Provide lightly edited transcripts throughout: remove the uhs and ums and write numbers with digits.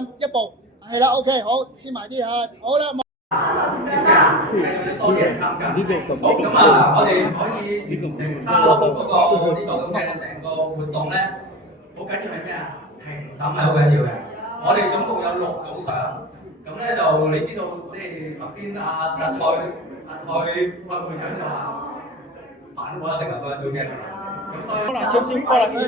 一步，係啦 ，OK，好，黐埋啲啊，好啦。多啲人參加。好，咁啊，我哋可以完成沙羅嗰個呢個咁嘅成個活動咧，好緊要係咩啊？評審係好緊要嘅。我哋總共有6組上，咁咧就你知道，即係頭先阿蔡會長就話反我成日都係做嘅。多啦少少，多啦少少，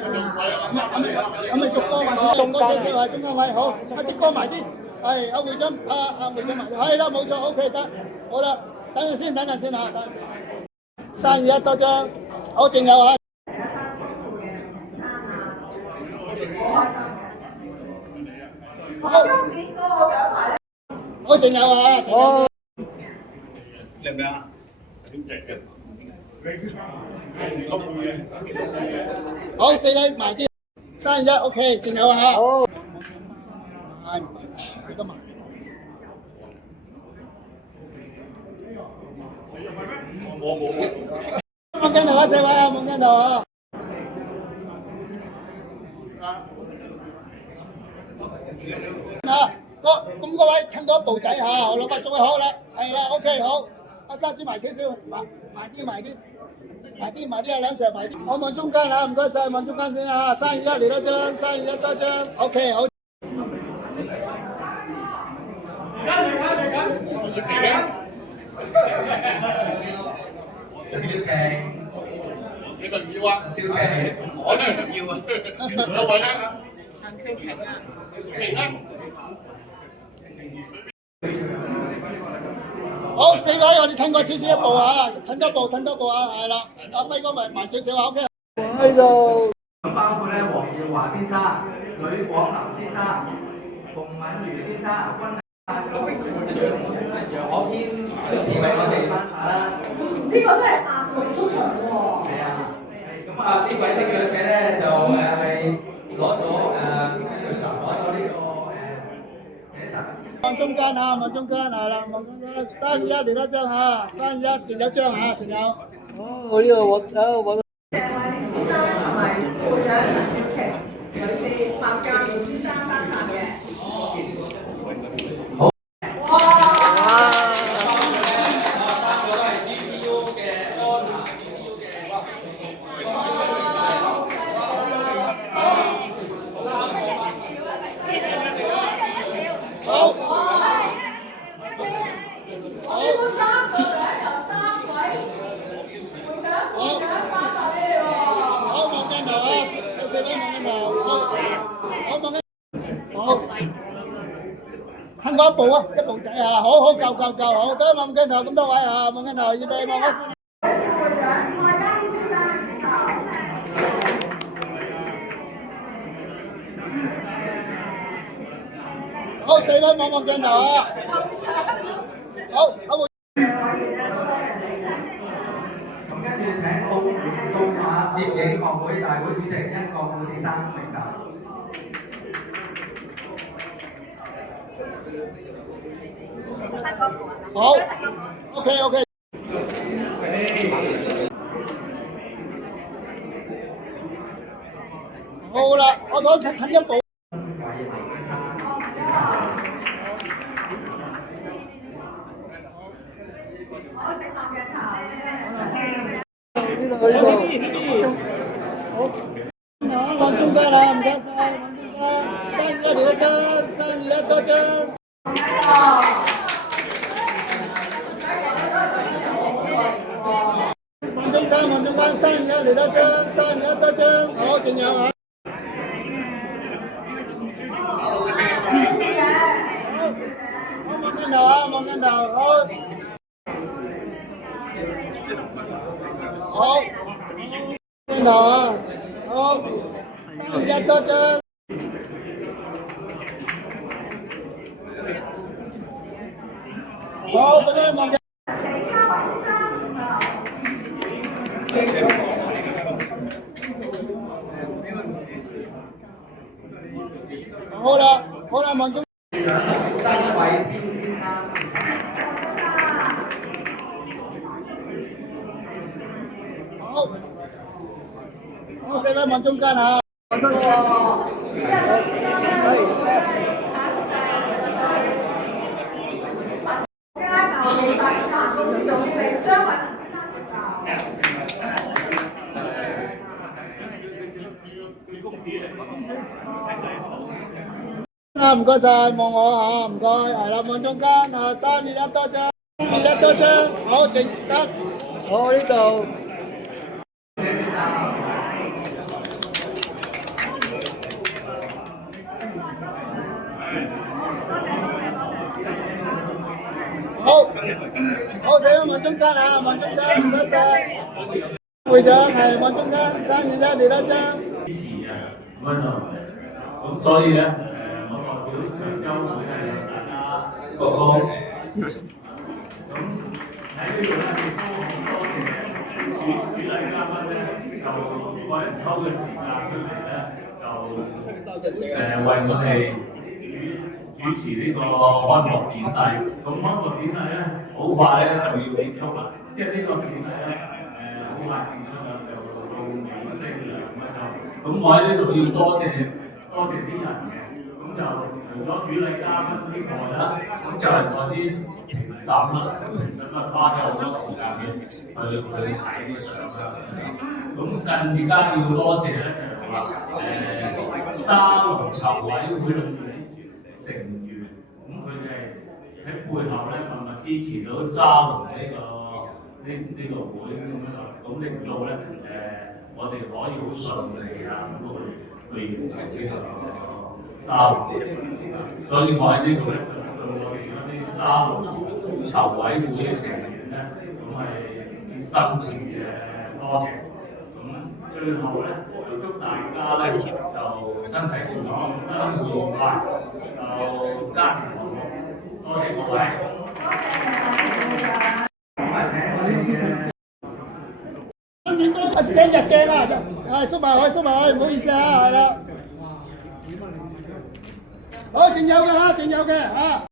咁咪逐個還是逐個少少係中間位，好，阿積哥埋啲，係阿會長，阿會長埋啲，係啦，冇錯 ，OK 得，好啦，等陣先嚇，等陣先，3、2、1多張，好，仲有啊，好，好，仲有啊，好，靚唔靚啊？好，4女埋啲，3、2、1 OK， 仲有啊，好，係幾多埋？冇鏡頭啊，4位啊，冇鏡頭啊。咁各位聽到一步仔嚇，我諗就會好啦，係啦 ，OK 好，阿沙子埋少少，埋啲啊，兩場埋啲，我望中間啊，唔該晒，望中間先啊，3、2、1嚟多張，3、2、1多張 ，OK 好。有啲情，你咪唔要啊？超期，我都唔要啊！有位啦，陳少瓊啊，明啦。好，4位我哋褪過少少一步啊，褪多步啊，係啦，阿輝哥埋少少啊 ，OK。喺度。咁包括咧黃耀華先生、呂廣林先生、馮敏如先生、溫我偏示為我哋分下啦。呢個真係壓軸出場喎。係啊，咁啊呢位領獎者咧就係攞咗呢個寫實。望中間啊，望中間係啦，望中間，3、2、1嚟多張嚇，3、2、1仲有張嚇，仲有。哦，呢個我謝偉廉先生同埋副會長陳少瓊女士，白鑑明先生擔任嘅。好。行過一步啊，一步仔啊，好好夠，好，得望鏡頭咁多位啊，望鏡頭，預備望我先。會長蔡嘉軒先生好，4位望鏡頭啊。好，好。咁跟住請數碼攝影學會大會主席殷國富先生領袖。好 ，OK。好啦，我講褪一步。好，望中間啦，唔該晒，望中間，3、2、1嚟多張，3、2、1多張。望中間，3、2、1嚟多張，3、2、1多張，好，仲有啊。望鏡頭，好。好，鏡頭啊，好，3、2、1多張。好，俾你望鏡。好啦，望中。好，4位望中間嚇。啊，唔該晒，望我嚇，唔該，係啦，望中間啊，3、2、1多張，2、1多張，好，靜得坐呢度。好，好，請望中間啊，望中間，唔該晒。會長係望中間，3、2、1嚟多張。支持啊，咁樣咁所以咧我代表長洲會係大家各方咁喺呢度咧亦都好多嘅主禮嘉賓咧，就個人抽嘅時間出嚟咧，就為我哋主持呢個開幕典禮。咁開幕典禮咧，好快咧就要結束啦，即係呢個典禮咧好快結束啦，就到尾聲啦咁樣。咁我喺呢度要多謝啲人嘅，咁就除咗主禮嘉賓之外啦，咁就係我啲評審啦，咁啊花咗好多時間去睇啲相啦。咁更加要多謝咧就係話沙龍籌委會裏面啲成員，咁佢哋喺背後咧默默支持到沙龍呢個會咁樣，咁令到咧我哋可以好順利啊咁去完成呢個沙龍嘅，所以我喺呢度咧就對我哋嗰啲沙龍籌委會嘅成員咧，咁係深切嘅多謝。咁最後咧就祝大家咧就身體健康、生活愉快，就家庭和睦。多謝各位。阿師兄入鏡啊，係縮埋去，唔好意思啊，係啦。好，仲有嘅嚇，仲有嘅嚇。